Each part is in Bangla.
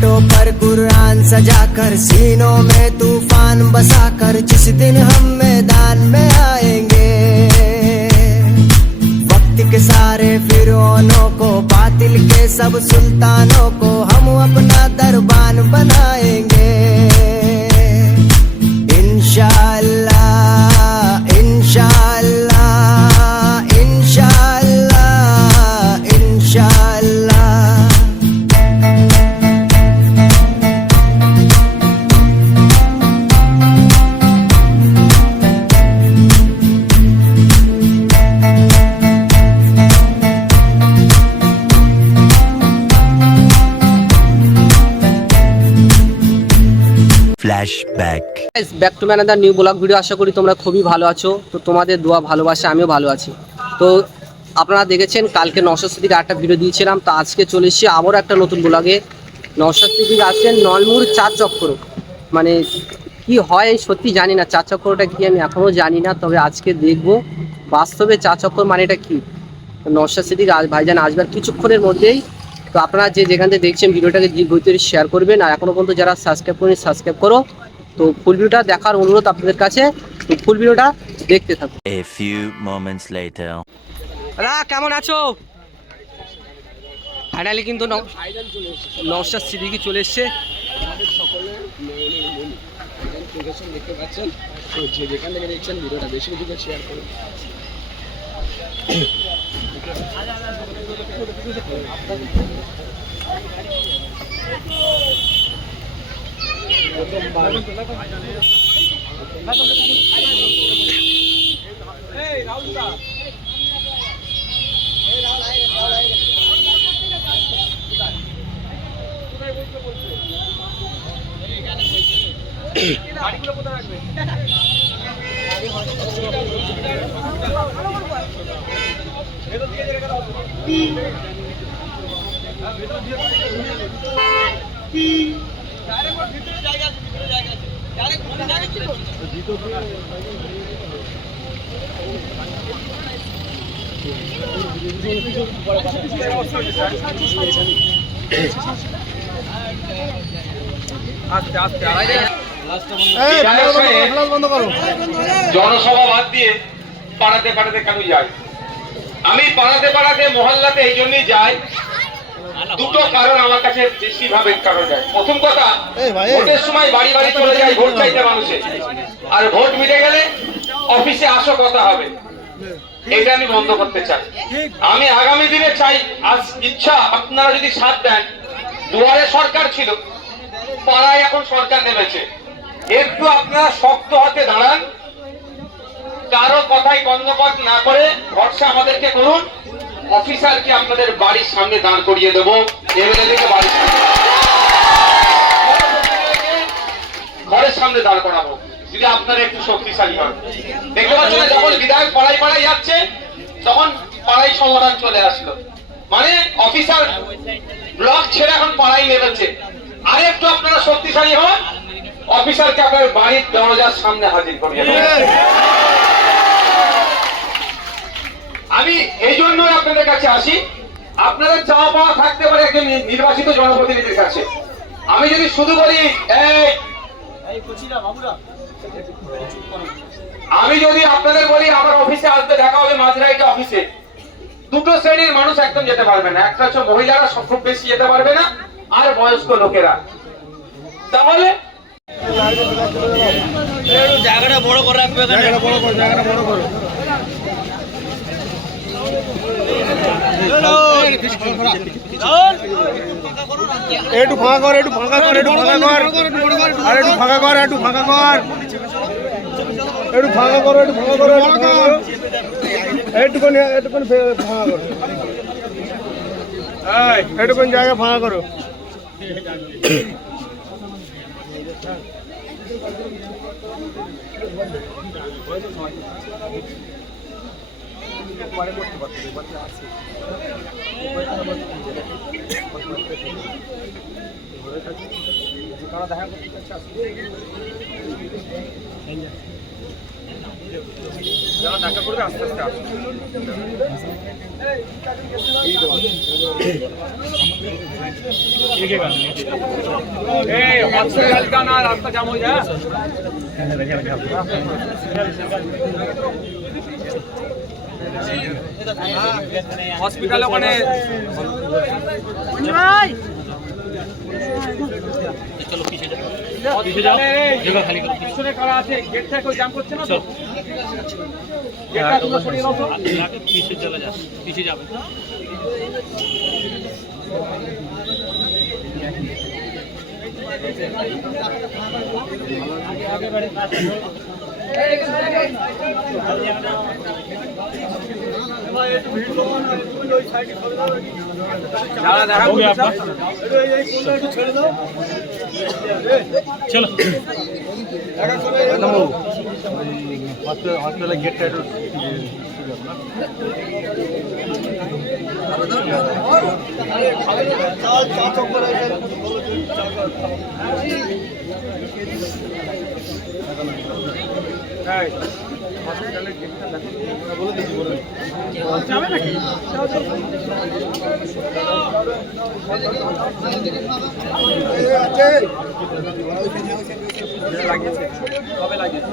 होठों पर कुरान सजाकर, सीनों में तूफान बसाकर, जिस दिन हम मैदान में आएंगे, वक्त के सारे फिरौनों को, बातिल के सब सुल्तानों को हम अपना दरबान बनाएंगे। इंशाअल्लाह इंशाअल्लाह इंशाअल्लाह इंशाअल्लाह। Back to another new blog video. আশা করি তোমরা খুবই ভালো আছো। তো তোমাদের দোয়া ভালোবাসা আমিও ভালো আছি। তো আপনারা দেখেছেন কালকে নওশাদ সিদ্দিকীর একটা ভিডিও দিয়েছিলাম, তো আজকে চলে এসেছি আবারও একটা নতুন ব্লগে। নওশাদ সিদ্দিকী আছেন নলমুর চার চক্র, মানে কি হয় সত্যি জানি না, চার চক্রটা কি আমি এখনও জানি না, তবে আজকে দেখবো বাস্তবে চার চক্র মানে এটা কি। নওশাদ সিদ্দিকী ভাইজান আসবেন কিছুক্ষণের মধ্যেই। তো আপনারা যে যেখান থেকে দেখছেন ভিডিওটাকে ভিডিওটি শেয়ার করবেন, আর এখনও পর্যন্ত যারা সাবস্ক্রাইব করেন সাবস্ক্রাইব করো। তো ফুল ভিডিওটা দেখার অনুরোধ আপনাদের কাছে, তো ফুল ভিডিওটা দেখতে থাকুন। A few moments later. দাদা কেমন আছো? ফাইনালি কিন্তু নওশাদ সিদ্দিকী চলে এসছে। দেখতে পাচ্ছেন, তো যে যেখান থেকে দেখছেন ভিডিওটা বেশি বেশি করে শেয়ার করুন। জনসভা বাদ দিয়ে পাড়াতে পাড়াতে কেন যাই? আমি পাড়াতে পাড়াতে মহল্লাতে এই জন্যই যাই, দুটো কারণ আমার কাছে বেশি ভাবে কারণ যায়। প্রথম কথা, ভোটের সময় বাড়ি বাড়ি চলে যায় ভোট চাইতে মানুষে, আর ভোট মিটে গেলে অফিসে আসো কথা হবে, এটা আমি বন্ধ করতে চাই। আমি আগামী দিনে চাই, আজ ইচ্ছা আপনারা যদি সাথ দেন, দুয়ারে সরকার ছিল, পাড়ায় এখন সরকার নেমেছে, একটু আপনারা শক্ত হাতে দাঁড়ান, কারো কথাই কর্ণপাত না করে ভরসা আমাদেরকে করুন। অফিসারকে আপনাদের বাড়ির সামনে দাঁড় করিয়ে দেবো, এমএলএদেরকে বাড়ির সামনে, ঘরের সামনে দাঁড় করাবো, যদি আপনারা একটু শক্তিশালী হন। দেখতে পাচ্ছেন যখন বিধায়ক পাড়ায় পাড়ায় যাচ্ছে, তখন পাড়ায় সমাধান চলে আসলো, মানে অফিসার ব্লক ছেড়ে এখন পাড়ায় নেমেছে। আর একটু আপনারা শক্তিশালী হন, অফিসারকে আপনার বাড়ির দরজার সামনে হাজির করিয়ে দেবেন। আমি এই জন্য আপনাদের কাছে আসি, আপনাদের চাওয়া পাওয়া থাকতে পারে একজন নির্বাচিত জনপ্রতিনিধির কাছে। আমি যদি শুধু বলি আমি যদি আপনাদের বলি আমার অফিসে আসতে দেখা হবে মাঝরাইতে অফিসে, দুটো শ্রেণীর মানুষ একদম যেতে পারবে না, একটা হচ্ছে মহিলারা খুব বেশি যেতে পারবে না, আর বয়স্ক লোকেরা। তাহলে জায়গাটা বড় করে রাখবে, জায়গাটা বড় করো, জায়গাটা বড় করো। একটু ফাঁকা কর, একটু ফাঁকা কর, একটু ফাঁকা কর, আর একটু ফাঁকা কর, একটু ফাঁকা কর, একটু ফাঁকা করো, একটু ফাঁকা করো, একটুখানি একটুখানি ফাঁকা করো, একটুখানি জায়গা ফাঁকা করো। দেখা করতে যারা দেখা করবে আস্তে আস্তে আসবে। हॉस्पिटल का ना रास्ता जाम हो जाए हॉस्पिटल ওখানে চলো পিছে যাও জায়গা খালি করো পিছনে কারা আছে গেটটা কই জাম করছে না তো গেটটা তোমরা সরিয়ে দাও তো পিছে চলে যাও পিছে যাবে চলো হসপিটালের গেটটা একটু হসপিটালের গেটটা বলে দিচ্ছি বলে যাবে নাকি লাগিয়েছে কবে লাগিয়েছে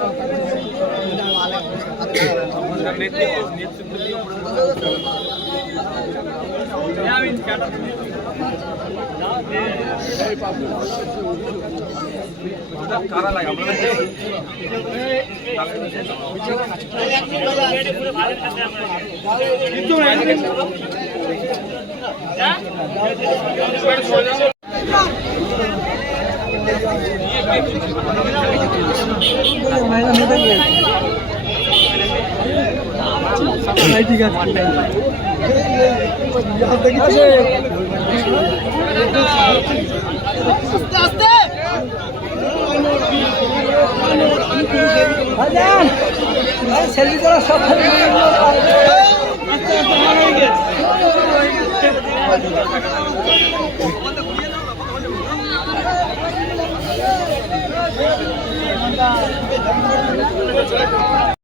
কারা লাগে ঠিক আছে সেলফি করা সব